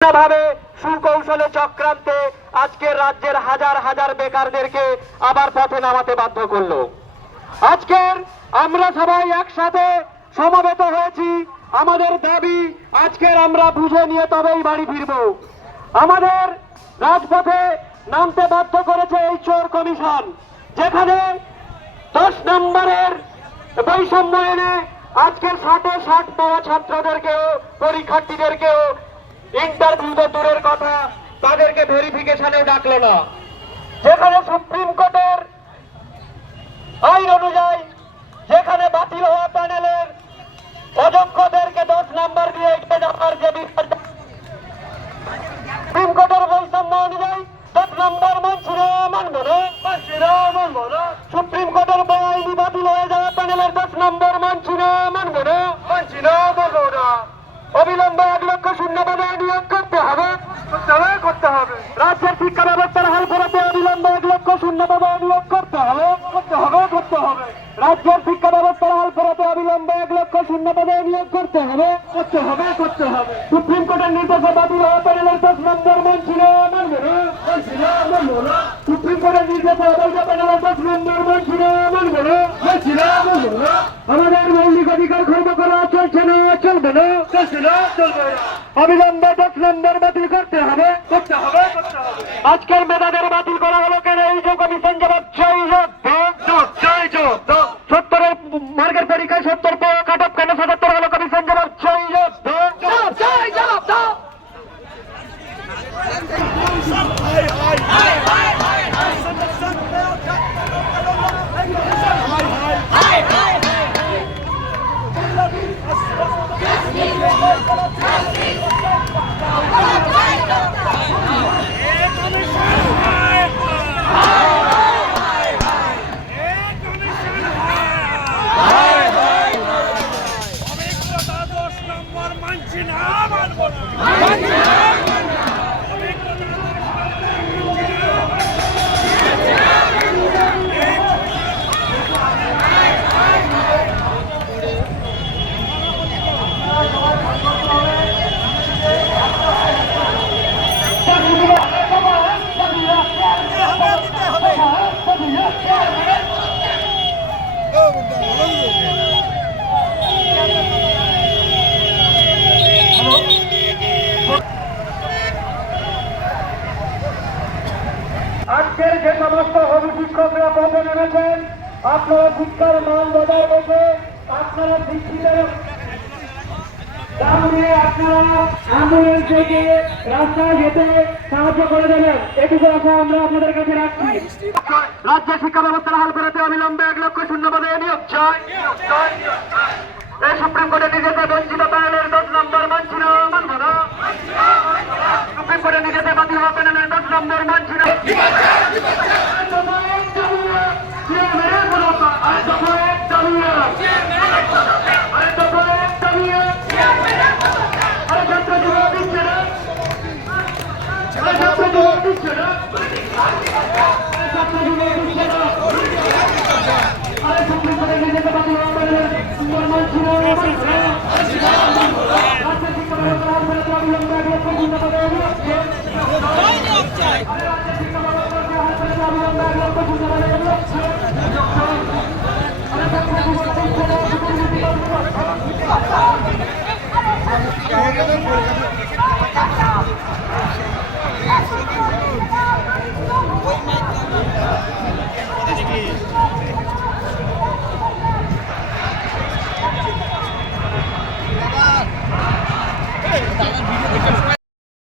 ভাবে সুকৌশলে চক্রান্তে আজকের রাজ্যের হাজার হাজার বেকারদেরকে আবার পথে নামাতে বাধ্য করলো। আজকের আমরা সবাই একসাথে সমবেত হয়েছি। আমাদের দাবি আজকের আমরা বুঝে নিয়ে তবেই বাড়ি ফিরব। আমাদের রাজপথে নামতে বাধ্য করেছে এই চোর কমিশন, যেখানে 10 নম্বরের বৈষম্য এনে আজকের 60 পাওয়া ছাত্রদেরকেও পরীক্ষার্থীদেরকেও ইন্টারভিউ তো দূরের কথা, তাদেরকে ভেরিফিকেশনে ডাকলো না। যেখানে সুপ্রিম কোর্টের আইন অনুযায়ী যেখানে বাতিল হওয়া প্যানেলের অযোগ্যদেরকে 10 নম্বর দিয়ে এগিয়ে যাওয়ার যে সুপ্রিম কোর্টের বৈষম্য অনুযায়ী 10 নম্বর মানছি না, মানবো না। সুপ্রিম কোর্টের বেআইনি বাতিল হয়ে যাওয়া প্যানেলের 10 নম্বর মানছি না, মানবো না। অবিলম্বে 1 লক্ষ শূন্য পদে নিয়োগ করতে হবে। রাজ্যের শিক্ষা ব্যবস্থার হাল করাতে অবিলম্বে 1 লক্ষ শূন্য পদে নিয়োগ করতে হবে। রাজ্যের শিক্ষা ব্যবস্থার হাল করাতে অবিলম্বে 1 লক্ষ শূন্য পদে নিয়োগ করতে হবে। সুপ্রিম কোর্টের নির্দেশে বাতিল হওয়া প্যানেলের 10 নম্বর মানছি না, মানবো না। সুপ্রিম কোর্টের নির্দেশে অবৈধ প্যানেলের 10 নম্বর মানছি না, মানবো না। আমাদের মৌলিক অধিকার খর্ব করা চলছে না, চলবে না। অবিলম্বে 10 নম্বর বাতিল করতে হবে। আজকের মেধাদের বাতিল করা হলো কেন? এই যে কমিশন জবাব চাই, 70-এর মার্কের পরীক্ষায় 70 পেয়ে কাট অফ কেন 77 হলো? কমিশন জবাব চাই। আজকের যে সমস্ত হবু শিক্ষকরা পথে নেমেছেন, আপনারা শিক্ষার মান বজায় রেখে আপনারা শিক্ষিতের দাম নিয়ে আপনারা আন্দোলন থেকে রাস্তায় যেতে সাহায্য করে দেবেন, এটুকু আশা আমরা আপনাদের কাছে রাখছি। রাজ্যের শিক্ষা ব্যবস্থার হাল করাতে অবিলম্বে 1 লক্ষ শূন্য পদে নিয়োগ চাই। এই সুপ্রিম কোর্টের নিজেদের বঞ্চিত প্যানেলের 10 নম্বর মানছি না, মানবো না। সুপ্রিম কোর্টের নিজেদের বাতিল হওয়া প্যানেলের 10 নম্বর মানছি না।